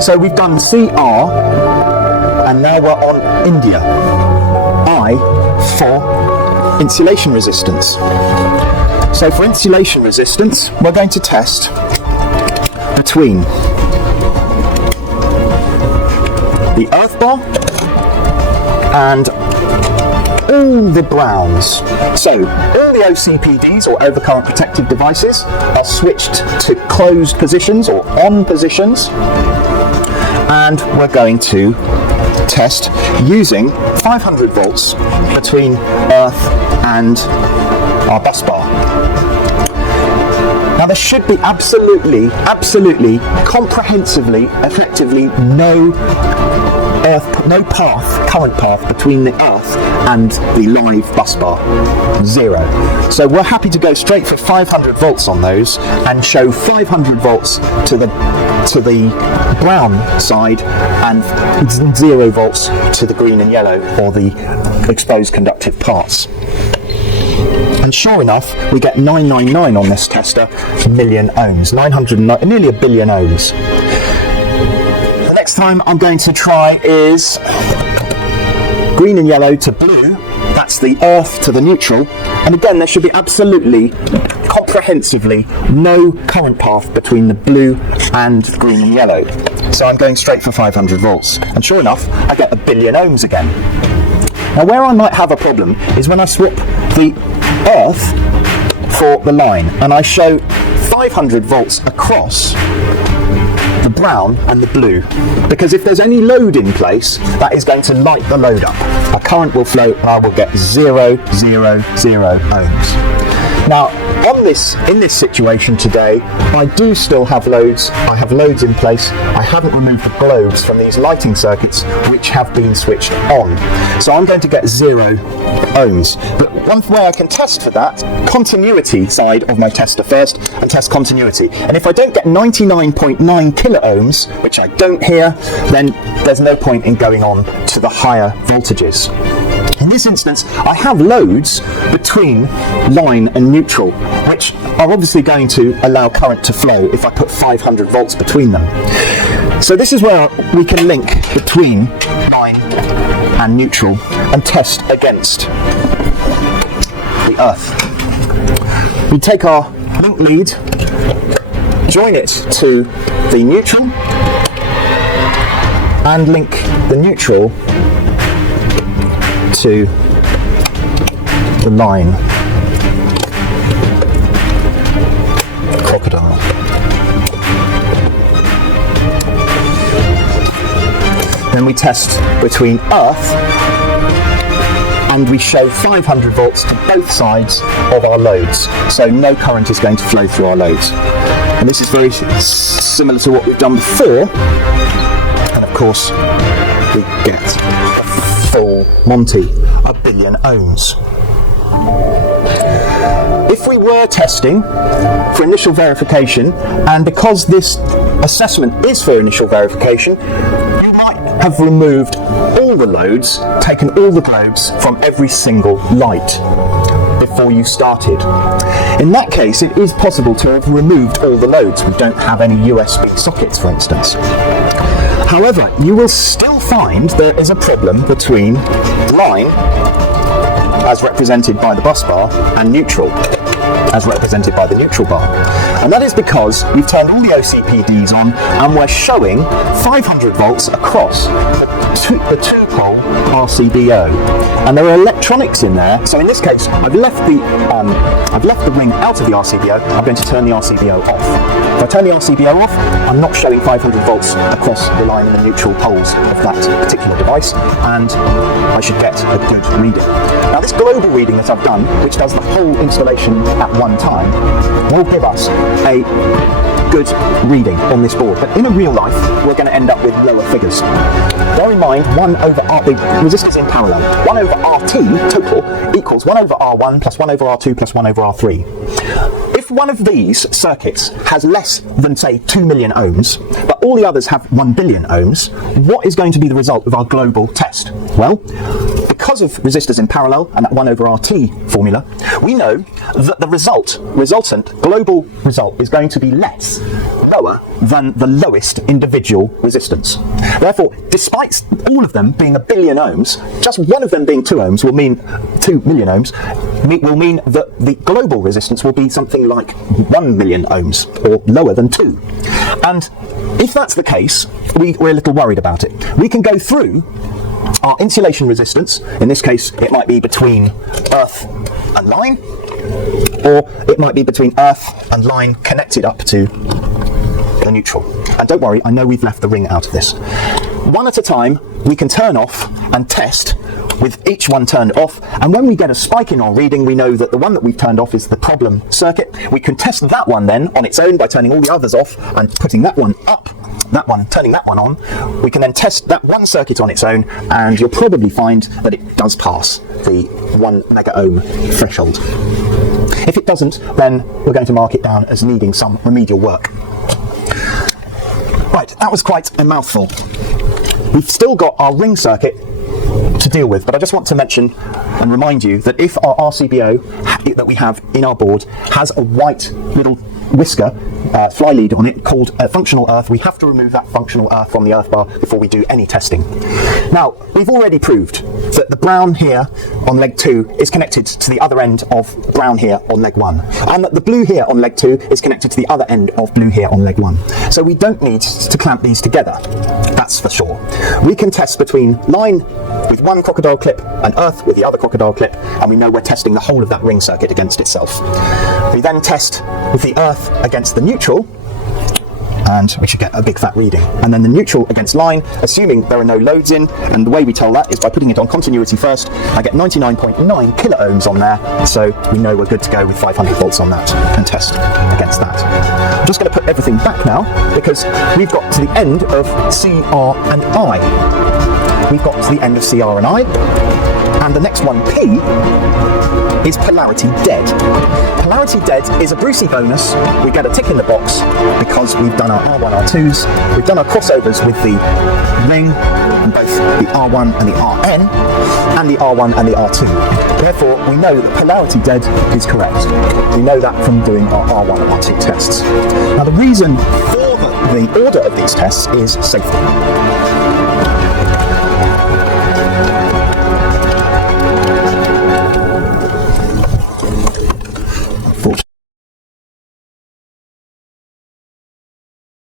So we've done CR, and now we're on India. I for insulation resistance. So for insulation resistance, we're going to test between the earth bar and all the browns. So all the OCPDs, or overcurrent protective devices, are switched to closed positions or on positions, and we're going to test using 500 volts between earth and our bus bar. Now there should be absolutely, comprehensively, effectively no current path between the earth and the live bus bar. Zero. So we're happy to go straight for 500 volts on those and show 500 volts to the brown side and 0 volts to the green and yellow, or the exposed conductive parts. And sure enough, we get 999 on this tester million ohms, nearly a billion ohms. The next time I'm going to try is green and yellow to blue, that's the earth to the neutral, and again there should be absolutely, comprehensively, no current path between the blue and green and yellow. So I'm going straight for 500 volts, and sure enough, I get a billion ohms again. Now where I might have a problem is when I swap the earth for the line and I show 500 volts across the brown and the blue, because if there's any load in place, that is going to light the load up. A current will flow and I will get 0, 0, 0 ohms. Now in this situation today, I do still have loads. I have loads in place. I haven't removed the globes from these lighting circuits, which have been switched on. So I'm going to get 0 ohms. But one way I can test for that, continuity side of my tester first, and test continuity. And if I don't get 99.9 kilo ohms, which I don't here, then there's no point in going on to the higher voltages. In this instance, I have loads between line and neutral, which are obviously going to allow current to flow if I put 500 volts between them. So this is where we can link between line and neutral and test against the earth. We take our link lead, join it to the neutral, and link the neutral to the line. Crocodile. Then we test between earth, and we show 500 volts to both sides of our loads, so no current is going to flow through our loads. And this is very similar to what we've done before, and of course we get full Monty, a billion ohms. If we were testing for initial verification, and because this assessment is for initial verification, you might have removed all the loads, taken all the globes from every single light before you started. In that case, it is possible to have removed all the loads. We don't have any USB sockets, for instance. However, you will still find there is a problem between line, as represented by the bus bar, and neutral, as represented by the neutral bar. And that is because we've turned all the OCPDs on and we're showing 500 volts across the two-pole RCBO. And there are electronics in there, so in this case I've left the ring out of the RCBO. I'm going to turn the RCBO off. If I turn the RCBO off, I'm not showing 500 volts across the line and the neutral poles of that particular device, and I should get a good reading. Now this global reading that I've done, which does the whole installation at one time, will give us a good reading on this board, but in a real life we're going to end up with lower figures. Bear in mind, 1 over R, the resistors in parallel, 1 over RT total equals 1 over R1 plus 1 over R2 plus 1 over R3. If one of these circuits has less than, say, 2 million ohms, but all the others have 1 billion ohms, what is going to be the result of our global test? Well, because of resistors in parallel and that 1 over RT formula, we know that the resultant global result is going to be lower than the lowest individual resistance. Therefore, despite all of them being 1 billion ohms, just one of them being 2 ohms will mean 2 million ohms, will mean that the global resistance will be something like 1 million ohms, or lower than 2. And if that's the case, we're a little worried about it. We can go through our insulation resistance. In this case, it might be between earth and line, or it might be between earth and line connected up to the neutral. And don't worry, I know we've left the ring out of this. One at a time, we can turn off and test with each one turned off, and when we get a spike in our reading, we know that the one that we've turned off is the problem circuit. We can test that one then on its own by turning all the others off and putting that one up, that one, turning that one on. We can then test that one circuit on its own, and you'll probably find that it does pass the 1 mega ohm threshold. If it doesn't, then we're going to mark it down as needing some remedial work. Right, that was quite a mouthful. We've still got our ring circuit to deal with, but I just want to mention and remind you that if our RCBO that we have in our board has a white little whisker fly lead on it called functional earth, we have to remove that functional earth from the earth bar before we do any testing. Now, we've already proved that the brown here on leg 2 is connected to the other end of brown here on leg 1, and that the blue here on leg 2 is connected to the other end of blue here on leg 1. So we don't need to clamp these together, that's for sure. We can test between line with one crocodile clip and earth with the other crocodile clip, and we know we're testing the whole of that ring circuit against itself. We then test with the earth against the neutral, and we should get a big fat reading. And then the neutral against line, assuming there are no loads in, and the way we tell that is by putting it on continuity first. I get 99.9 kilo ohms on there, so we know we're good to go with 500 volts on that and test against that. I'm just going to put everything back now, because we've got to the end of CR and I. We've got to the end of CR and I, and the next one, P, is polarity dead. Polarity dead is a Brucey bonus. We get a tick in the box because we've done our R1, R2s, we've done our crossovers with the ring, both the R1 and the RN, and the R1 and the R2. Therefore, we know that polarity dead is correct. We know that from doing our R1 and R2 tests. Now, the reason for the order of these tests is safety.